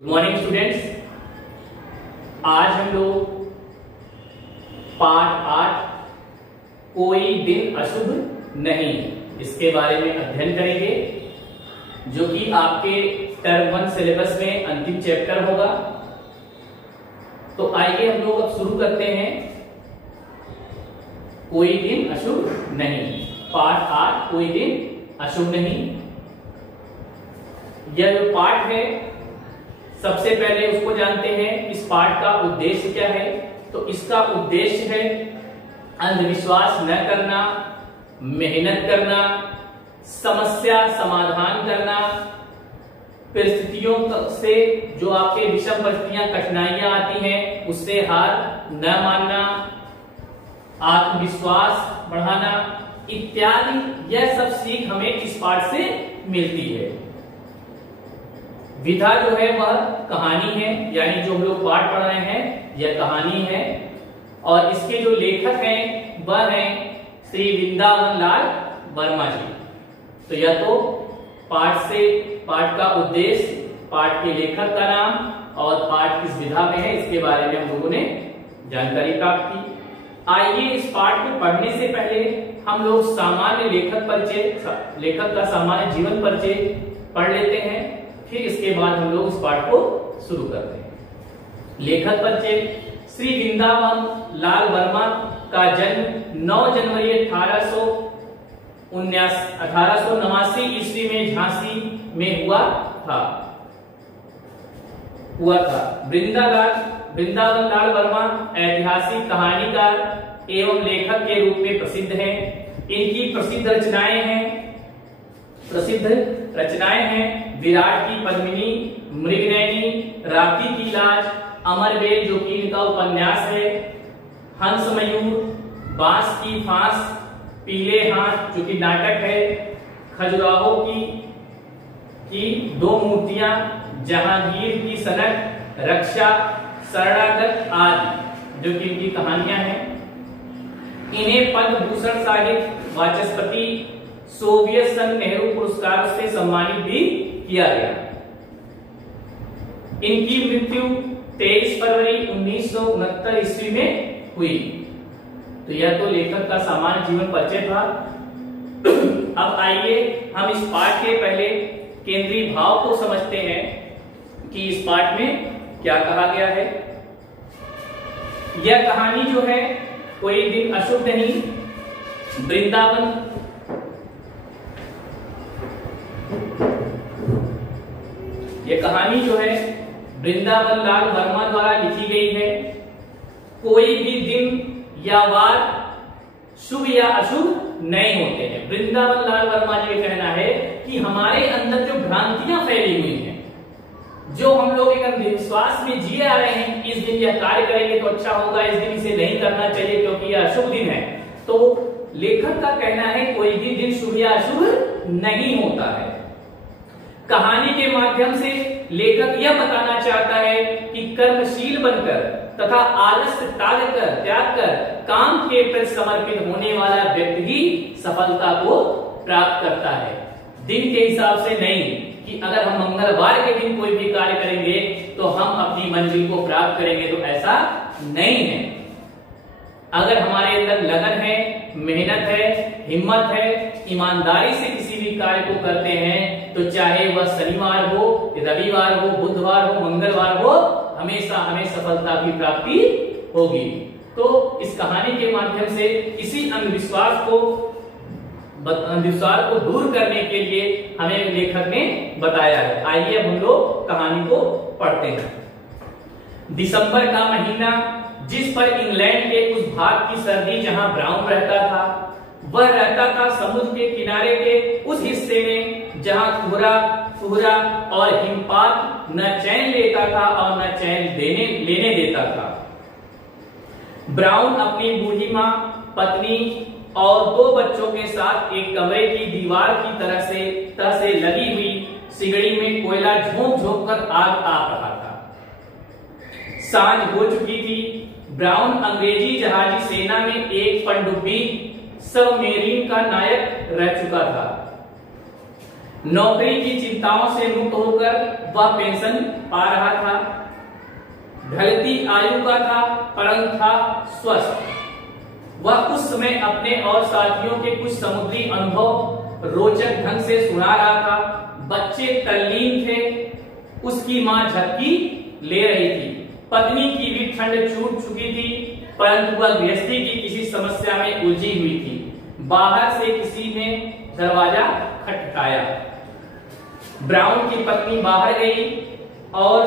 Good morning students. आज हम लोग पाठ 8 कोई दिन अशुभ नहीं इसके बारे में अध्ययन करेंगे, जो कि आपके टर्म 1 सिलेबस में अंतिम चैप्टर होगा। तो आइए हम लोग अब शुरू करते हैं। कोई दिन अशुभ नहीं, पाठ 8 कोई दिन अशुभ नहीं। यह जो पाठ है, सबसे पहले उसको जानते हैं इस पाठ का उद्देश्य क्या है। तो इसका उद्देश्य है अंधविश्वास न करना, मेहनत करना, समस्या समाधान करना, परिस्थितियों से जो आपके विषम परिस्थितियां कठिनाइयां आती हैं उससे हार न मानना, आत्मविश्वास बढ़ाना इत्यादि, यह सब सीख हमें इस पाठ से मिलती है। विधा जो है वह कहानी है, यानी जो हम लोग पाठ पढ़ रहे हैं यह कहानी है। और इसके जो लेखक हैं वह हैं श्री वृंदावन लाल वर्मा जी। तो यह तो पाठ का उद्देश्य, पाठ के लेखक का नाम और पाठ किस विधा में है इसके बारे में हम लोगों ने जानकारी प्राप्त की। आइए इस पाठ को पढ़ने से पहले हम लोग सामान्य लेखक का सामान्य जीवन परिचय पढ़ लेते हैं, फिर इसके बाद हम लोग इस पाठ को शुरू करते हैं। लेखक परिचय। श्री वृंदावन लाल वर्मा का जन्म 9 जनवरी 1889 ईस्वी में झांसी में हुआ था। वृंदावन लाल वर्मा ऐतिहासिक कहानीकार एवं लेखक के रूप में प्रसिद्ध हैं। इनकी प्रसिद्ध रचनाएं हैं विराट की पद्मिनी, मृगनयनी, राखी की लाज, अमरवेल जो कि इनका उपन्यास है, हंस मयूर, बांस की फांस, पीले हाथ जो कि नाटक है, खजुराहो की 2 मूर्तियां, जहांगीर की सनक, रक्षा, शरणागत आदि जो कि इनकी कहानियां हैं। इन्हें पद्म भूषण साहित्य वाचस्पति, सोवियत संघ नेहरू पुरस्कार से सम्मानित भी किया गया। इनकी मृत्यु 23 फरवरी 1969 ईस्वी में हुई। तो यह तो लेखक का सामान्य जीवन परिचय था। अब आइए हम इस पाठ के पहले केंद्रीय भाव को समझते हैं कि इस पाठ में क्या कहा गया है। यह कहानी जो है कोई दिन अशुभ नहीं, यह कहानी जो है वृंदावन लाल वर्मा द्वारा लिखी गई है। कोई भी दिन या वार शुभ या अशुभ नहीं होते हैं। वृंदावन लाल वर्मा जी का कहना है कि हमारे अंदर जो भ्रांतियां फैली हुई हैं, जो हम लोग एक अंधविश्वास में जिए आ रहे हैं, इस दिन यह कार्य करेंगे तो अच्छा होगा, इस दिन इसे नहीं करना चाहिए क्योंकि यह अशुभ दिन है। तो लेखक का कहना है कोई भी दिन शुभ या अशुभ नहीं होता है। कहानी के माध्यम से लेखक यह बताना चाहता है कि कर्मशील बनकर तथा आलस्य त्याग कर काम के प्रति समर्पित होने वाला व्यक्ति ही सफलता को प्राप्त करता है। दिन के हिसाब से नहीं कि अगर हम मंगलवार के दिन कोई भी कार्य करेंगे तो हम अपनी मंजिल को प्राप्त करेंगे, तो ऐसा नहीं है। अगर हमारे अंदर लगन है, मेहनत है, हिम्मत है, ईमानदारी से किसी भी कार्य को करते हैं, तो चाहे वह शनिवार हो, रविवार हो, बुधवार हो, मंगलवार हो, हमेशा हमें सफलता की प्राप्ति होगी। तो इस कहानी के माध्यम से इसी अंधविश्वास को दूर करने के लिए हमें लेखक ने बताया है। आइए अब हम लोग कहानी को पढ़ते हैं। दिसंबर का महीना, जिस पर इंग्लैंड के उस भाग की सर्दी जहां ब्राउन रहता था, वह रहता था समुद्र के किनारे के उस हिस्से में जहां कोहरा और हिमपात न चैन लेता था और न चैन लेने देता था। ब्राउन अपनी बूढ़ी माँ, पत्नी और 2 बच्चों के साथ एक कमरे की दीवार की तरह से लगी हुई सिगड़ी में कोयला झोंक कर आग ताप रहा था। सांझ हो चुकी थी। ब्राउन अंग्रेजी जहाजी सेना में एक पनडुब्बी सबमरीन का नायक रह चुका था। नौकरी की चिंताओं से मुक्त होकर वह पेंशन पा रहा था। ढलती आयु का था परंतु था स्वस्थ। वह उस समय अपने और साथियों के कुछ समुद्री अनुभव रोचक ढंग से सुना रहा था। बच्चे तल्लीन थे। उसकी मां झपकी ले रही थी। पत्नी की भी ठंड छूट चुकी थी परंतु वह गृहस्थी की किसी समस्या में उलझी हुई थी। बाहर से किसी ने दरवाजा खटखटाया। ब्राउन की पत्नी बाहर गई और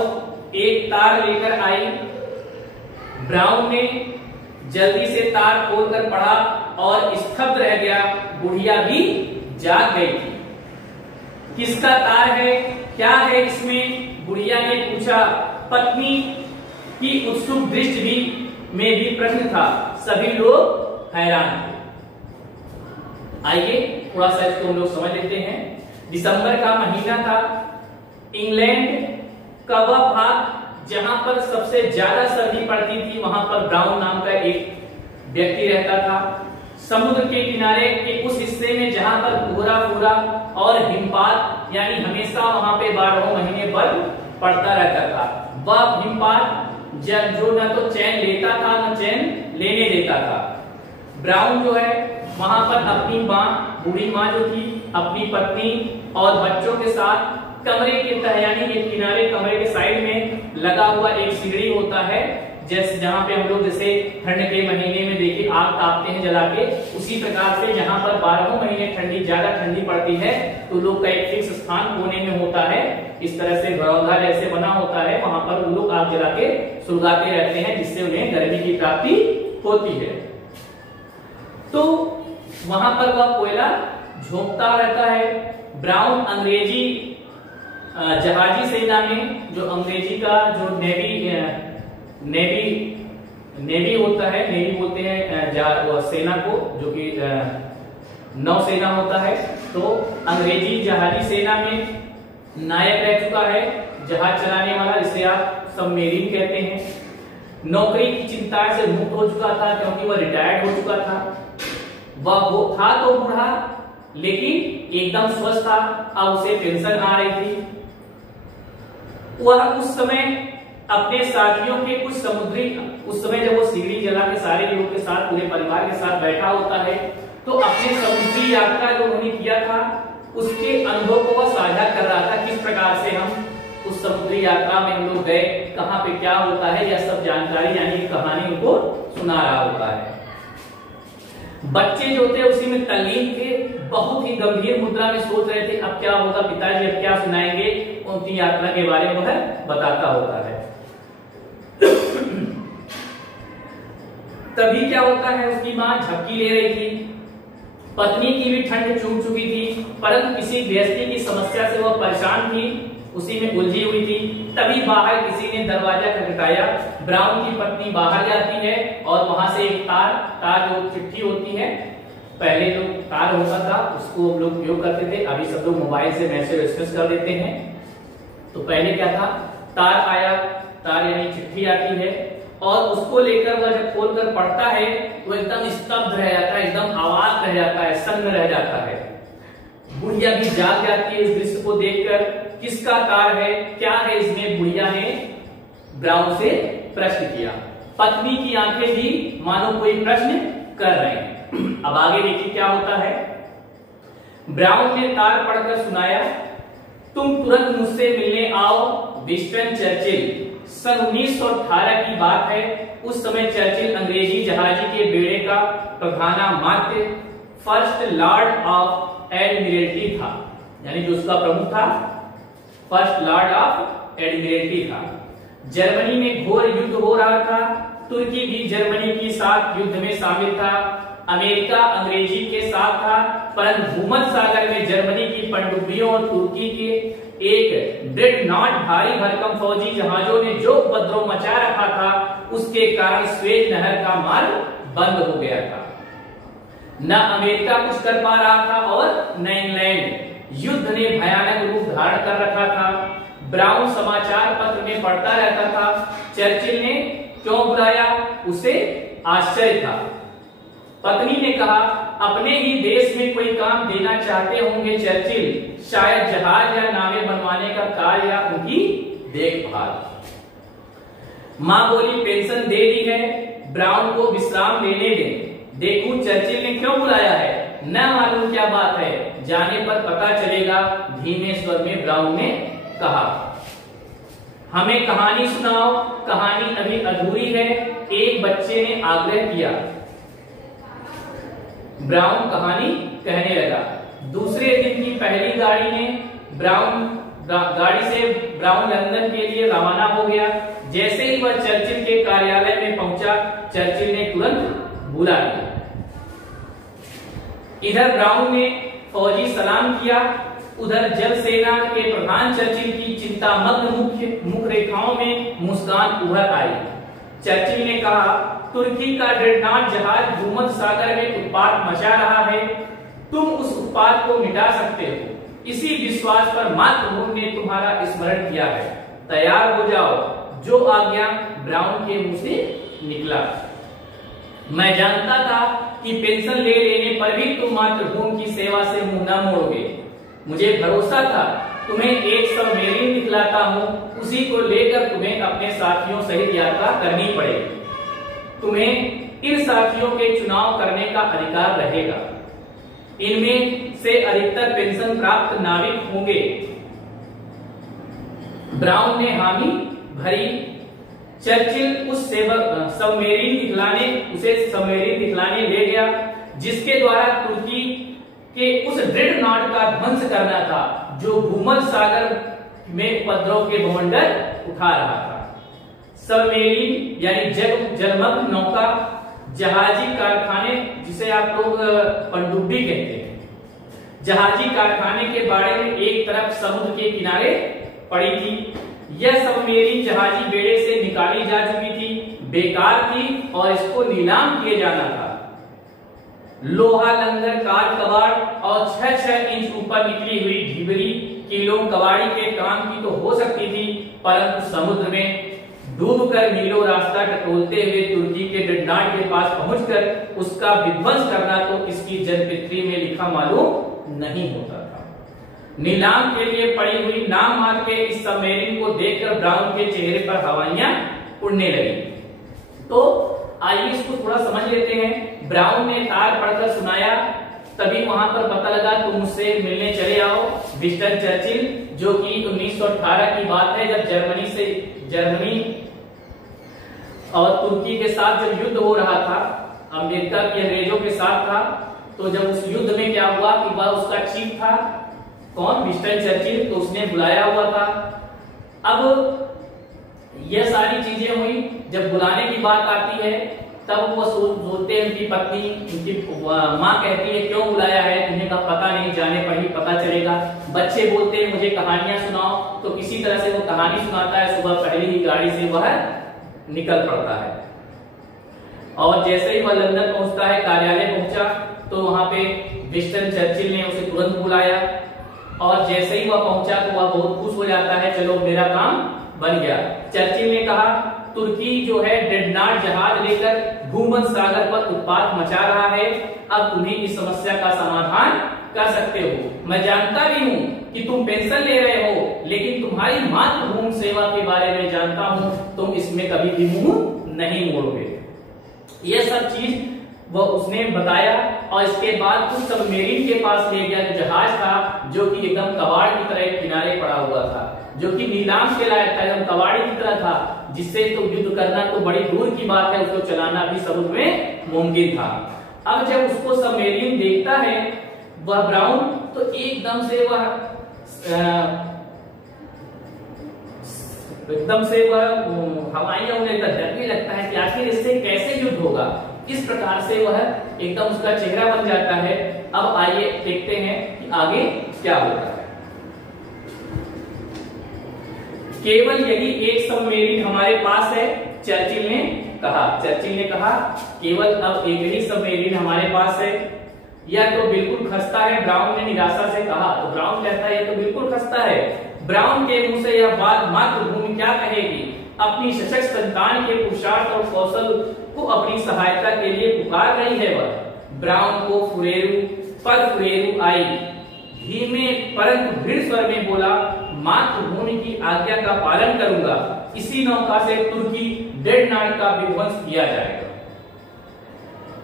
एक तार लेकर आई। ब्राउन ने जल्दी से तार खोलकर पढ़ा और स्तब्ध रह गया। बुढ़िया भी जाग गई थी। किसका तार है, क्या है इसमें, बुढ़िया ने पूछा। पत्नी की उत्सुक दृष्टि में भी प्रश्न था। सभी लोग हैरान थे। आइए थोड़ा सा इसको हम लोग समझ लेते हैं। दिसंबर का महीना था। इंग्लैंड का वह भाग जहां पर सबसे ज्यादा सर्दी पड़ती थी, वहां पर ब्राउन नाम का एक व्यक्ति रहता था। समुद्र के किनारे के उस हिस्से में जहां पर कोहरा पूरा और हिमपात यानी हमेशा वहां पे 12 महीने बर्फ पड़ता रहता था। वह हिमपात जो न तो चैन लेता था न चैन लेने देता था। ब्राउन जो है वहां पर अपनी मां, बूढ़ी मां जो थी, अपनी पत्नी और बच्चों के साथ कमरे के तहयानी के किनारे, कमरे के साइड में लगा हुआ एक सीढ़ी होता है, जैसे जहां पे हम लोग जैसे ठंड के महीने में देखिए आग तापते हैं जला के, उसी प्रकार से जहां पर 12 महीने ठंडी ज्यादा ठंडी पड़ती है तो लोग का एक फिक्स स्थान कोने में होता है। इस तरह से घरौंधा जैसे बना होता है, वहां पर वो लोग आग जला के सुलगाते रहते हैं जिससे उन्हें गर्मी की प्राप्ति होती है। तो वहां पर वह कोयला झोंकता रहता है। ब्राउन अंग्रेजी जहाजी सेना में, जो अंग्रेजी का जो नेवी होता है, नेवी बोलते हैं सेना को, जो कि नौसेना होता है, तो अंग्रेजी जहाजी सेना में नायक रह चुका है, जहाज चलाने वाला, जिसे आप सबमरीन कहते हैं। नौकरी की चिंता से मुक्त हो चुका था क्योंकि वह रिटायर्ड हो चुका था। वह वो था तो बूढ़ा लेकिन एकदम स्वस्थ था। अब उसे पेंशन आ रही थी। वह उस समय अपने साथियों के कुछ समुद्री, उस समय जब वो सीढ़ी जला के सारे लोगों के साथ, पूरे परिवार के साथ बैठा होता है, तो अपने समुद्री यात्रा जो उन्होंने किया था उसके अनुभव को वह साझा कर रहा था। किस प्रकार से हम उस समुद्री यात्रा में हम लोग गए, कहाँ पे क्या होता है, यह सब जानकारी यानी कहानी उनको सुना रहा होता है। बच्चे जो थे उसी में तल्लीन थे, बहुत ही गंभीर मुद्रा में सोच रहे थे अब क्या होगा, पिताजी अब क्या सुनाएंगे, उनकी यात्रा के बारे में वह बताता होता है। तभी क्या होता है, उसकी मां झपकी ले रही थी। पत्नी की भी ठंड चूक चुकी थी परंतु किसी गृहस्थी की समस्या से वह परेशान थी, उसी में उलझी हुई थी। तभी बाहर किसी ने दरवाजा खटखटाया। ब्राउन की पत्नी बाहर जाती है और वहां से एक तार जो चिट्ठी होती है, पहले जो तार होता था उसको हम लोग उपयोग करते थे, अभी सब लोग मोबाइल से मैसेज कर देते हैं। तो पहले क्या था, तार आया, तार यानी चिट्ठी आती है और उसको लेकर वह जब खोलकर पढ़ता है तो एकदम स्तब्ध रह जाता है, एकदम आवाज रह जाता है, सन्न रह जाता है। बुढ़िया भी जाग जाती है इस दृश्य को देखकर। किसका तार है, क्या है इसमें, बुढ़िया ने ब्राउन से प्रश्न किया। पत्नी की आंखें भी मानो कोई प्रश्न कर रहे हैं। अब आगे देखिए क्या होता है। ब्राउन ने तार पढ़कर सुनाया, तुम तुरंत मुझसे मिलने आओ, विंस्टन चर्चिल। सन 1918 की बात है। उस समय चर्चिल अंग्रेजी जहाजी के बेड़े का प्रधानामात्य फर्स्ट लॉर्ड ऑफ एडमिरल्टी था, यानी जो उसका प्रमुख था फर्स्ट लॉर्ड ऑफ एडमिरल्टी था। जर्मनी में घोर युद्ध हो रहा था। तुर्की भी जर्मनी के साथ युद्ध में शामिल था। अमेरिका अंग्रेजी के साथ था, परंतु भूमध्य सागर में जर्मनी की पनडुब्बियों और तुर्की के एक ड्रेडनॉट भारी भरकम फौजी जहाजों ने जो उपद्रव मचा रखा था उसके कारण स्वेज नहर का मार्ग बंद हो गया था। न अमेरिका कुछ कर पा रहा था और न इंग्लैंड। युद्ध ने भयानक रूप धारण कर रखा था। ब्राउन समाचार पत्र में पढ़ता रहता था। चर्चिल ने क्यों बुलाया, उसे आश्चर्य था। पत्नी ने कहा, अपने ही देश में कोई काम देना चाहते होंगे चर्चिल, शायद जहाज या नावें बनवाने का कार्य या उनकी देखभाल। मां बोली, पेंशन दे दी है, ब्राउन को विश्राम लेने दें। देखूं चर्चिल ने क्यों बुलाया है, न मालूम क्या बात है, जाने पर पता चलेगा, धीमे स्वर में ब्राउन ने कहा। हमें कहानी सुनाओ, कहानी अभी अधूरी है, एक बच्चे ने आग्रह किया। ब्राउन कहानी कहने लगा। दूसरे दिन की पहली गाड़ी से ब्राउन लंदन के लिए रवाना हो गया। जैसे ही वह चर्चिल के कार्यालय में पहुंचा, चर्चिल ने तुरंत बुला लिया। इधर ब्राउन ने फौजी सलाम किया, उधर जल सेना के प्रधान चर्चिल की चिंतामग्न मुख रेखाओं में मुस्कान उभर आई। चर्चिल ने कहा, तुर्की का ड्रेडनॉट जहाज भूमध्य सागर में उत्पात मचा रहा है, तुम उस उत्पात को मिटा सकते हो। इसी विश्वास पर मातृभूमि ने तुम्हारा स्मरण किया है। तैयार हो जाओ। जो आज्ञा ब्राउन के मुंह से निकला। मैं जानता था कि पेंशन ले लेने पर भी तुम मातृभूमि की सेवा से मुंह न मोड़ोगे। मुझे भरोसा था, तुम्हें एक सबमरीन दिखलाता हूं, उसी को लेकर तुम्हें अपने साथियों सहित यात्रा करनी पड़ेगी। तुम्हें इन साथियों के चुनाव करने का अधिकार रहेगा। इनमें से अधिकतर पेंशन प्राप्त नाविक होंगे। ब्राउन ने हामी भरी। चर्चिल उसे सबमरीन दिखलाने ले गया, जिसके द्वारा तुर्की के उस ड्रेडनॉट का ध्वंस करना था, जो भूमध्य सागर में उपद्रव के बवंडर उठा रहा था। सबमरीन यानी जलमग्न नौका, जहाजी कारखाने, जिसे आप लोग पनडुब्बी कहते हैं, जहाजी कारखाने के बारे में एक तरफ समुद्र के किनारे पड़ी थी। यह सबमरीन जहाजी बेड़े से निकाली जा चुकी थी, बेकार थी और इसको नीलाम किए जाना था। लोहा, लंगर, कार कबाड़ और 6-6 इंच ऊपर निकली हुई ढिबरी कीलों कबाड़ी के काम की तो हो सकती थी, परंतु समुद्र में डूबकर मीलों रास्ता टटोलते हुए तुर्की के ड्रेडनॉट के पास पहुंचकर उसका विध्वंस करना तो इसकी जन्मतिथि में लिखा मालूम नहीं होता था। नीलाम के लिए पड़ी हुई नाम मात्र के इस सबमरीन को देखकर ब्राउन के चेहरे पर हवाइयां उड़ने लगी। तो आइए इसको थोड़ा समझ लेते हैं। ब्राउन ने तार पढ़कर सुनाया। तभी वहां पर पता लगा, तुम मुझसे मिलने चले आओ। विंस्टन चर्चिल, जो कि 1918 की बात है, जब जर्मनी और तुर्की के साथ जब युद्ध हो रहा था, अमेरिका की अंग्रेजों के साथ था, तो जब उस युद्ध में क्या हुआ कि वह उसका चीफ था, कौन, विंस्टन चर्चिल, तो उसने बुलाया हुआ था। अब यह सारी चीजें हुई। जब बुलाने की बात आती है, तब वो सोचते हैं, उनकी पत्नी, उनकी माँ कहती है, क्यों बुलाया है तुम्हें? का पता नहीं, जाने पर ही पता चलेगा। बच्चे बोलते हैं, मुझे कहानियां सुनाओ। तो किसी तरह से वो कहानी सुनाता है। सुबह पहली ही गाड़ी से वह निकल पड़ता है। और जैसे ही वह लंदन पहुंचता है, कार्यालय पहुंचा, तो वहां पे विंस्टन चर्चिल ने उसे तुरंत बुलाया। और जैसे ही वह पहुंचा तो वह बहुत खुश हो जाता है, चलो मेरा काम बन गया। चर्चिल ने कहा, तुर्की जो है ड्रेडनॉट जहाज लेकर भूमध्य सागर पर उत्पात मचा रहा है। अब तुम्हें इस समस्या का समाधान कर सकते हो। मैं जानता भी हूं कि तुम पेंशन ले रहे हो, लेकिन तुम्हारी मातृभूमि सेवा के बारे में जानता हूं, तुम इसमें कभी भी मुंह नहीं मोड़ोगे। यह सब चीज वो उसने बताया। और इसके बाद उस सबमरीन के पास ले गया, जो जहाज था, जो कि एकदम कबाड़ की तरह किनारे पड़ा हुआ था, जो कि नीलाम के लायक था, एकदम कबाड़ी की तरह था, जिससे तो युद्ध करना तो बड़ी दूर की बात है, उसको चलाना भी समुद्र में मुमकिन था। अब जब उसको सबमरीन देखता है वह ब्राउन, तो एकदम से वह हवाइयां उड़ने लगता, डरने लगता है कि आखिर इससे कैसे युद्ध होगा। इस प्रकार से वह एकदम उसका चेहरा बन जाता है। अब आइए देखते हैं कि आगे क्या होता है। केवल यही एक सबमरीन हमारे पास है, चर्चिल ने कहा केवल अब एक ही सबमरीन हमारे पास है। यह तो बिल्कुल खस्ता है, ब्राउन ने निराशा से कहा। तो ब्राउन कहता है, यह तो बिल्कुल खस्ता है। ब्राउन के मुंह से यह बात मातृभूमि क्या कहेगी? अपनी सशक्त संतान के पुरुषार्थ और कौशल को अपनी सहायता के लिए पुकार रही है। वह ब्राउन को फुरेरू पर फुरेरू आई, धीमे परंतु दृढ़ स्वर में बोला, मातृभूमि की आज्ञा का पालन करूंगा। इसी नौका से तुर्की ड्रेडनॉट का विध्वंस किया जाएगा।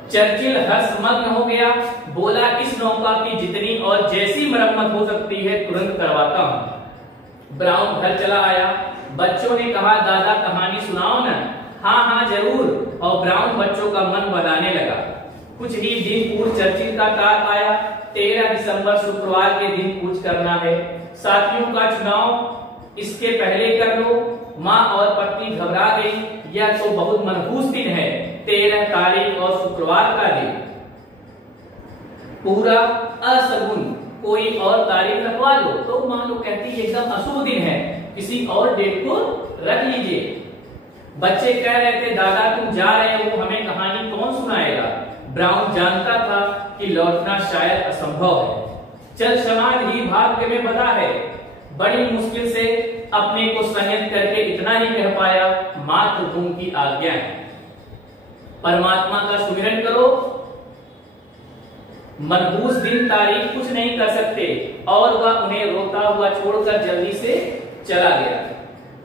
चर्चिल हर्षमग्न हो गया, बोला इस नौका की जितनी और जैसी मरम्मत हो सकती है तुरंत करवाता हूं। ब्राउन घर चला आया। बच्चों ने कहा, दादा कहानी सुनाओ ना। हाँ हाँ जरूर। और ब्राउन बच्चों का मन बनाने लगा। कुछ ही दिन पूर्व चर्चिल का तार आया, 13 दिसंबर शुक्रवार के दिन कूच करना है। साथियों का चुनाव इसके पहले कर लो। माँ और पत्नी घबरा गई, यह तो बहुत मनहूस दिन है, 13 तारीख और शुक्रवार का दिन, पूरा अशगुन, कोई और तारीख रखवा लो। तो माँ लोग कहती है एकदम अशुभ दिन है, किसी और डेट को रख लीजिए। बच्चे कह रहे थे, दादा तुम जा रहे हो, हमें कहानी कौन सुनाएगा। ब्राउन जानता था कि लौटना शायद असंभव है। चल समाज ही भाग्य में बधा है। बड़ी मुश्किल से अपने को संयत करके इतना ही कह पाया, मातृभूमि की आज्ञा है। परमात्मा का सुमिरन करो। मनहूस दिन तारीख कुछ नहीं कर सकते और वह उन्हें रोता हुआ छोड़कर जल्दी से चला गया।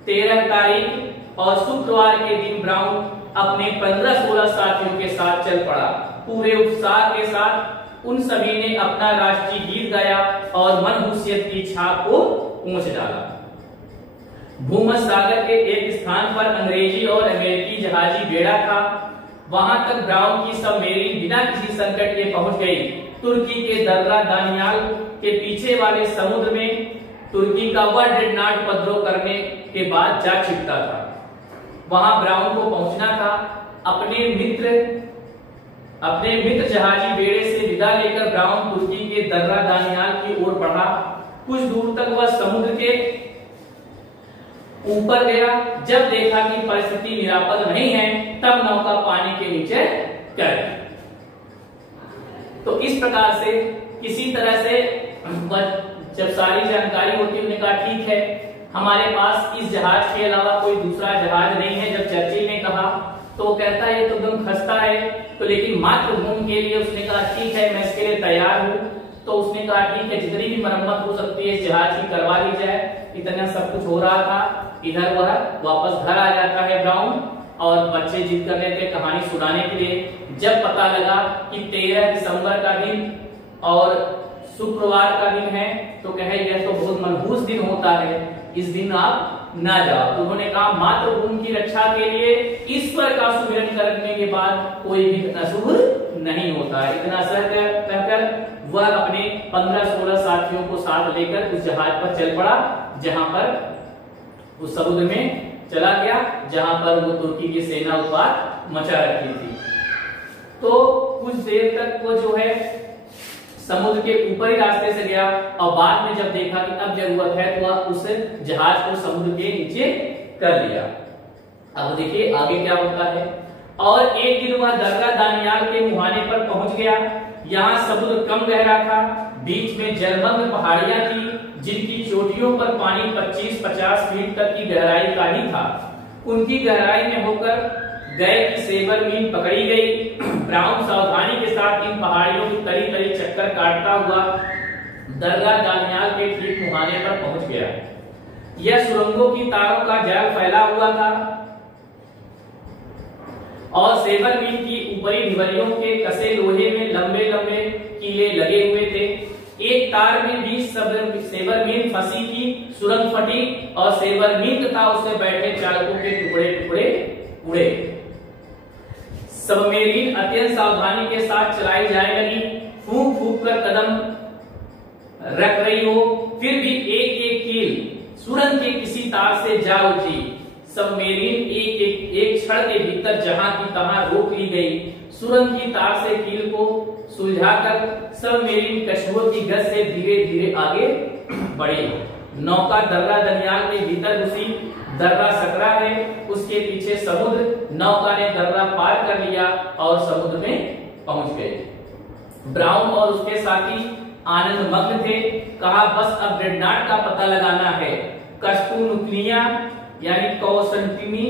13 तारीख और शुक्रवार के दिन ब्राउन अपने 15-16 साथियों के साथ चल पड़ा। पूरे उत्साह के साथ उन सभी ने अपना राष्ट्रीय गीत गाया और मनहूसियत की छाप को पोंछ डाला। भूमध्य सागर के एक स्थान पर अंग्रेजी और अमेरिकी जहाजी बेड़ा था। वहां तक ब्राउन की सबमरीन बिना किसी संकट के पहुंच गई। तुर्की के दर्रा दानियाल के पीछे वाले समुद्र में तुर्की का वह ड्रेडनॉट उपद्रव करने के बाद जा छिपता था। वहां ब्राउन को पहुंचना था। अपने मित्र जहाजी बेड़े से विदा लेकर ब्राउन तुर्की के दर्रा दानियाल की ओर बढ़ा। कुछ दूर तक वह समुद्र के ऊपर गया। जब देखा कि परिस्थिति निरापद नहीं है, तब नौका पानी के नीचे कर दी। तो इस प्रकार से किसी तरह से जब सारी जानकारी होती है, उन्होंने कहा ठीक है, हमारे पास इस जहाज के अलावा कोई दूसरा जहाज नहीं है। जब चर्चिल ने कहा तो वो कहता है ये तो एकदम खस्ता है, तो लेकिन मातृभूमि के लिए उसने कहा ठीक है, मैं इसके लिए तैयार हूँ। तो उसने कहा ठीक है, जितनी भी मरम्मत हो सकती है इस जहाज की करवा ली जाए। इतना सब कुछ हो रहा था, इधर वह वापस घर आ जाता है ब्राउन, और बच्चे जिद कर रहे थे कहानी सुनाने के लिए। जब पता लगा कि 13 दिसंबर का दिन और शुक्रवार का दिन है, तो कहे यह तो बहुत मनहूस दिन होता है, इस दिन आप ना जाओ। तो उन्होंने कहा मातृभूमि की रक्षा के लिए ईश्वर का सुमिरन करने के बाद कोई भी अशुभ नहीं होता है। इतना कहकर वह अपने 15-16 साथियों को साथ लेकर उस जहाज पर चल पड़ा, जहां पर उस समुद्र में चला गया जहां पर वो तुर्की की सेना उत्पात मचा रखी थी। तो कुछ देर तक वो जो है समुद्र के ऊपरी रास्ते से गया, और बाद में जब देखा कि अब जरूरत है तो वह उस जहाज को समुद्र के नीचे कर लिया। अब देखिए आगे क्या होता है। और एक दिन वह दर्रा दानियाल के मुहाने पर पहुंच गया। यहाँ समुद्र कम गहरा था, बीच में जलमग्न पहाड़ियां थी जिनकी चोटियों पर पानी 25-50 फीट तक की गहराई का ही था। उनकी गहराई में होकर गए कि सेबर मीन पकड़ी गई। ब्राउन सावधानी के साथ इन पहाड़ियों की तरी तरी चक्कर काटता हुआ दर्रा दानियाल के ठीक मुहाने पर पहुंच गया। यह सुरंगों की तारों का जाल फैला हुआ था और सेबर मीन की ऊपरी ढिबरियों के कसे लोहे में लंबे लंबे कीले लगे हुए थे। एक तार में 20 सेबर मीन फंसी थी, सुरंग फटी और सेबर मीन तथा उसमें बैठे चालकों के टुकड़े टुकड़े उड़े। सबमरीन अत्यंत सावधानी के साथ चलाई जाने लगी, फूंक फूंक कर कदम रख रही हो, फिर भी एक एक कील सुरंग के किसी तार से जा उठी। सबमरीन एक क्षण के भीतर जहां की तहां रोक ली गई। सुरंग की तार से कील को सुलझाकर सबमरीन कछुओं की गति से धीरे धीरे आगे बढ़ी। नौका दर्रा दानियाल के भीतर घुसी। दर्रा सकरा है, उसके पीछे समुद्र। नौका ने दर्रा पार कर लिया और समुद्र में पहुंच गए। ब्राउन और उसके साथी आनंद मग्न थे। कहा बस अब ड्रेडनॉट का पता लगाना है। कस्तूनुक्लिया यानी कौसंटिनी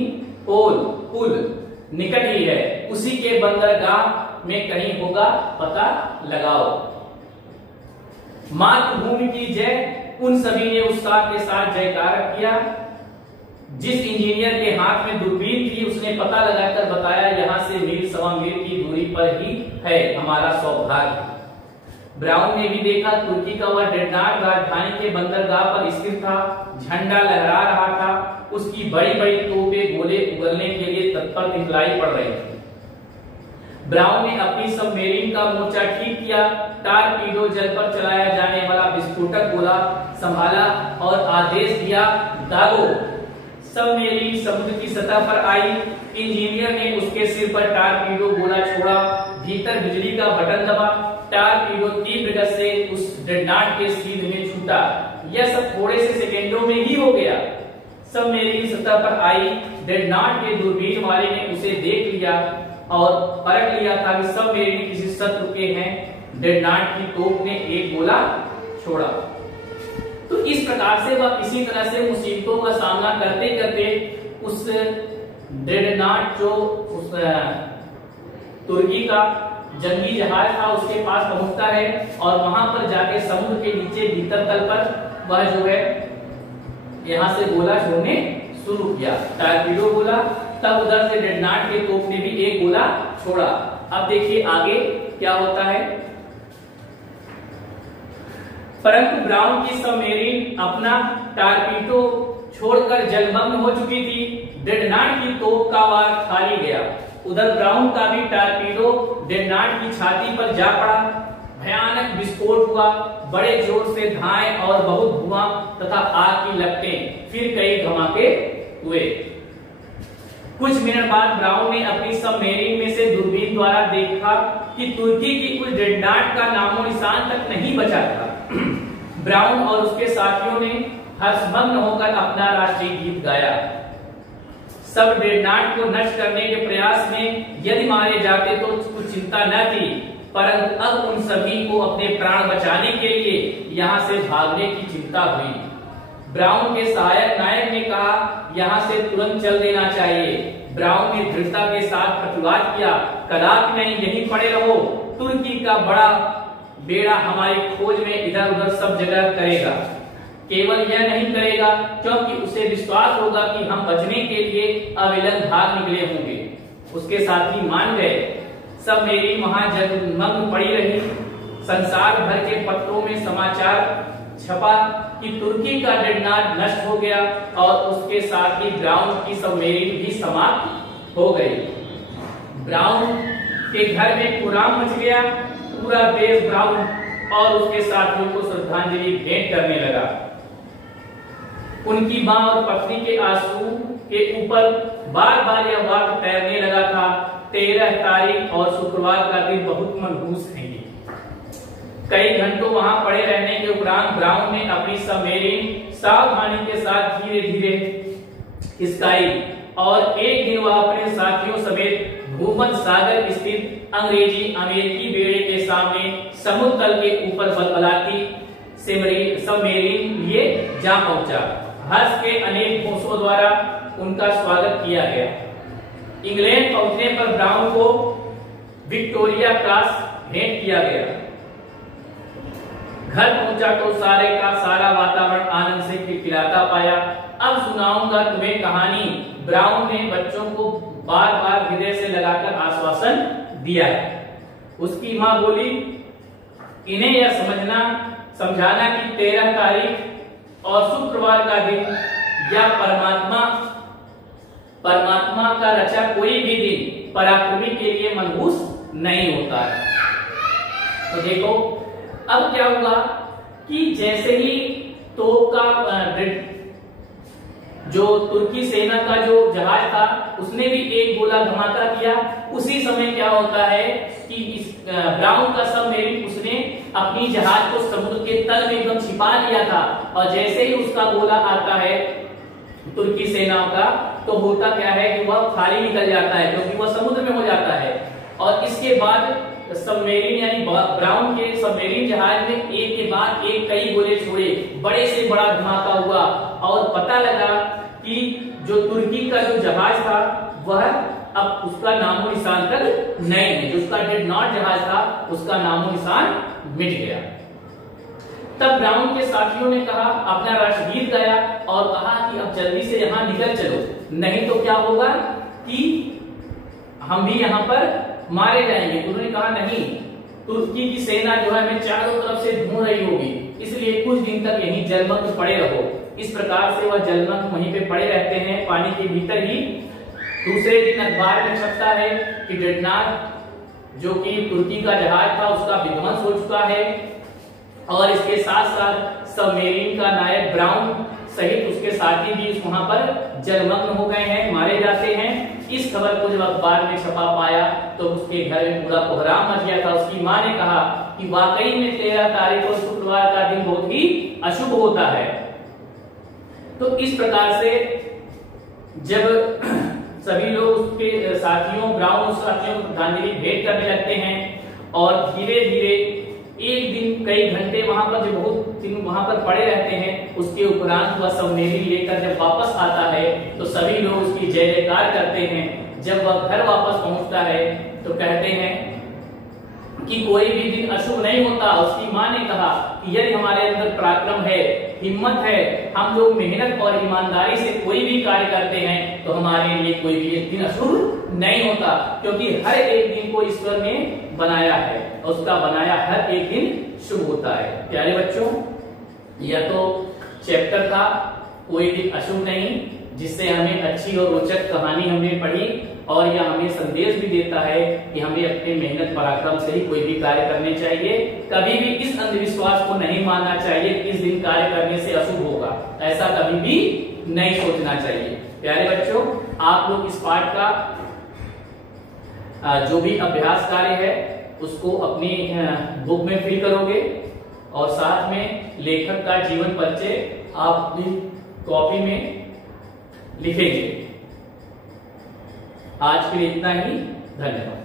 पुल निकट ही है, उसी के बंदरगाह में कहीं होगा, पता लगाओ। मातृभूमि की जय, उन सभी ने उत्साह के साथ जयकार किया। जिस इंजीनियर के हाथ में दूरबीन थी उसने पता लगाकर बताया यहाँ से मील सवा मील की दूरी पर ही है हमारा सौभाग्य। ब्राउन ने भी देखा तुर्की का वह ड्रेडनॉट राजधानी के बंदरगाह पर स्थिर था, झंडा लहरा रहा था, उसकी बड़ी बड़ी तोपें गोले उगलने के लिए तत्पर दिखलाई पड़ रही थी। ब्राउन ने अपनी सबमेरीन का मोर्चा ठीक किया, टारपीडो जल पर चलाया जाने वाला विस्फोटक गोला संभाला और आदेश दिया, दागो। सबमेरीन समुद्र की सतह पर आई। इंजीनियर ने उसके सिर पर टारपीडो गोला छोड़ा, भीतर बिजली का बटन दबा, टारपीडो तीव्र गति से उस ड्रेडनॉट के सीध में छूटा। यह सब थोड़े से सेकेंडों में ही हो गया। सबमेरीन सतह पर आई। ड्रेडनॉट के दूरबीन वाले ने उसे देख लिया और परख लिया था कि सबमेरीन किसी शत्रु के हैं। ड्रेडनॉट की तोप ने एक गोला छोड़ा। तो इस प्रकार से वह किसी तरह से मुसीबतों का सामना करते करते उस ड्रेडनॉट जो उस तुर्की का जंगी जहाज था उसके पास पहुंचता है और वहां पर जाके समुद्र के नीचे भीतर तल पर वह जो है यहां से गोला छोड़ने शुरू किया, टारपीडो गोला। तब उधर से ड्रेडनॉट के तोप ने भी एक गोला छोड़ा। अब देखिए आगे क्या होता है। परंतु ब्राउन की सबमेरीन अपना टारपीडो छोड़कर जलमग्न हो चुकी थी। ड्रेडनॉट की तोप का वार खाली गया। उधर ब्राउन का भी टारपीडो ड्रेडनॉट की छाती पर जा पड़ा। भयानक विस्फोट हुआ, बड़े जोर से धाएं और बहुत धुआं तथा आग की लपटें, फिर कई धमाके हुए। कुछ मिनट बाद ब्राउन ने अपनी सबमेरीन में से दूरबीन द्वारा देखा कि तुर्की की उस ड्रेडनॉट का नामो निशान तक नहीं बचा था। ब्राउन और उसके साथियों ने हर्षमग्न होकर अपना राष्ट्रीय गीत गाया। सब ड्रेडनॉट को नष्ट करने के प्रयास में यदि मारे जाते तो कुछ चिंता न थी, परंतु अब उन सभी को अपने प्राण बचाने के लिए यहाँ से भागने की चिंता हुई। ब्राउन के सहायक नायक ने कहा, यहाँ से तुरंत चल देना चाहिए। ब्राउन ने दृढ़ता के साथ प्रतिवाद किया, कदापि नहीं, यहीं पड़े रहो। तुर्की का बड़ा बेड़ा हमारी खोज में इधर उधर सब जगह करेगा। केवल यह नहीं करेगा क्योंकि उसे विश्वास होगा कि हम बचने के लिए अविलंब भाग निकले होंगे। उसके साथी मान गए। सबमेरीन वहां जलमग्न पड़ी रही। संसार भर के पत्रों में समाचार छपा कि तुर्की का ड्रेडनॉट नष्ट हो गया और उसके साथ ही ब्राउन की सबमेरीन भी समाप्त हो गई। ब्राउन के घर में कोहराम मच गया। पूरा देश ब्राउन और उसके साथियों को श्रद्धांजलि भेंट करने लगा। उनकी मां और पत्नी के आंसू के ऊपर बार बार यह वाक्य तैरने लगा था, 13 तारीख और शुक्रवार का दिन बहुत मनहूस है। कई घंटों वहां पड़े रहने के उपरांत ब्राउन ने अपनी सबमेरीन सावधानी के साथ धीरे धीरे खिसकाई और एक दिन वह अपने साथियों समेत भूमध्य सागर स्थित अंग्रेजी अमेरिकी बेड़े के सामने समुद्र तल के ऊपर बलबलाती सबमेरीन लिए जा पहुंचा। हर्ष के अनेक घोषों द्वारा उनका स्वागत किया गया। इंग्लैंड पहुंचने पर ब्राउन को विक्टोरिया क्रॉस भेंट किया गया। घर पहुंचा तो सारे का सारा वातावरण आनंद से खिलखिलाता पाया। अब सुनाऊंगा तुम्हें कहानी। ब्राउन ने बच्चों को बार बार हृदय से लगाकर आश्वासन दिया। उसकी मां बोली, इन्हें यह समझाना कि 13 तारीख और शुक्रवार का दिन या परमात्मा का रचा कोई भी दिन पराक्रमी के लिए मनहूस नहीं होता है। तो देखो अब क्या हुआ कि जैसे ही तोप का जो तुर्की सेना का जो जहाज था उसने भी एक गोला धमाका किया। उसी समय क्या होता है कि ब्राउन का सबमेरीन उसने अपनी जहाज को समुद्र के तल में एकदम छिपा लिया था और जैसे ही उसका गोला आता है तुर्की सेना का तो होता क्या है कि वह खाली निकल जाता है क्योंकि वह समुद्र में हो जाता है। और इसके बाद सबमेरीन यानी ब्राउन के सबमेरीन जहाज में एक के बाद एक कई गोले छोड़े, बड़े से बड़ा धमाका हुआ और पता लगा कि जो तुर्की का जो जहाज था वह अब उसका नामो निशान तक नहीं है। जो उसका डिड नॉट जहाज था उसका नामो निशान मिट गया। तब ब्राउन के साथियों ने कहा, अपना राष्ट्रगीत गाया और कहा कि अब जल्दी से यहाँ निकल चलो, नहीं तो क्या होगा कि हम भी यहाँ पर मारे जाएंगे। उन्होंने कहा नहीं, तुर्की की सेना जो है हमें चारों तरफ से ढूंढ रही होगी, इसलिए कुछ दिन तक यहीं जलमग्न पड़े रहो। इस प्रकार से वह जलमग्न वहीं पे पड़े रहते हैं पानी के भीतर ही। दूसरे दिन अखबार में छपता है कि ड्रेडनॉट जो कि तुर्की का जहाज था उसका विध्वंस हो चुका है और इसके साथ साथ सबमेरीन का नायक ब्राउन सहित उसके साथी भी वहां पर जलमग्न हो गए हैं, मारे जाते हैं। इस खबर को जब अखबार में छपा पाया तो उसके घर में पूरा कोहराम मच गया था। उसकी मां ने कहा कि वाकई में 13 तारीख को शुक्रवार का दिन बहुत ही अशुभ होता है। तो इस प्रकार से जब सभी लोग उसके साथियों ब्राउन साथियों को श्रद्धांजलि भेंट करने लगते हैं और धीरे धीरे एक दिन कई घंटे वहां पर जो बहुत दिन वहां पर पड़े रहते हैं, उसके उपरांत वह सबमेरीन लेकर जब वापस आता है तो सभी लोग उसकी जय जयकार करते हैं। जब वह घर वापस पहुंचता है तो कहते हैं कि कोई भी दिन अशुभ नहीं होता। उसकी मां ने कहा कि यदि हमारे अंदर पराक्रम है, हिम्मत है, हम लोग मेहनत और ईमानदारी से कोई भी कार्य करते हैं तो हमारे लिए कोई भी एक दिन अशुभ नहीं होता, क्योंकि हर एक दिन को ईश्वर ने बनाया है और उसका बनाया हर एक दिन शुभ होता है। प्यारे बच्चों, यह तो चैप्टर था कोई दिन अशुभ नहीं, जिससे हमें अच्छी और रोचक कहानी हमने पढ़ी और यह हमें संदेश भी देता है कि हमें अपने मेहनत पराक्रम से ही कोई भी कार्य करने चाहिए। कभी भी इस अंधविश्वास को नहीं मानना चाहिए कि इस दिन कार्य करने से अशुभ होगा, ऐसा कभी भी नहीं सोचना चाहिए। प्यारे बच्चों, आप लोग इस पाठ का जो भी अभ्यास कार्य है उसको अपनी बुक में फिल करोगे और साथ में लेखक का जीवन परिचय आप अपनी कॉपी में लिखेंगे। आज के लिए इतना ही, धन्यवाद।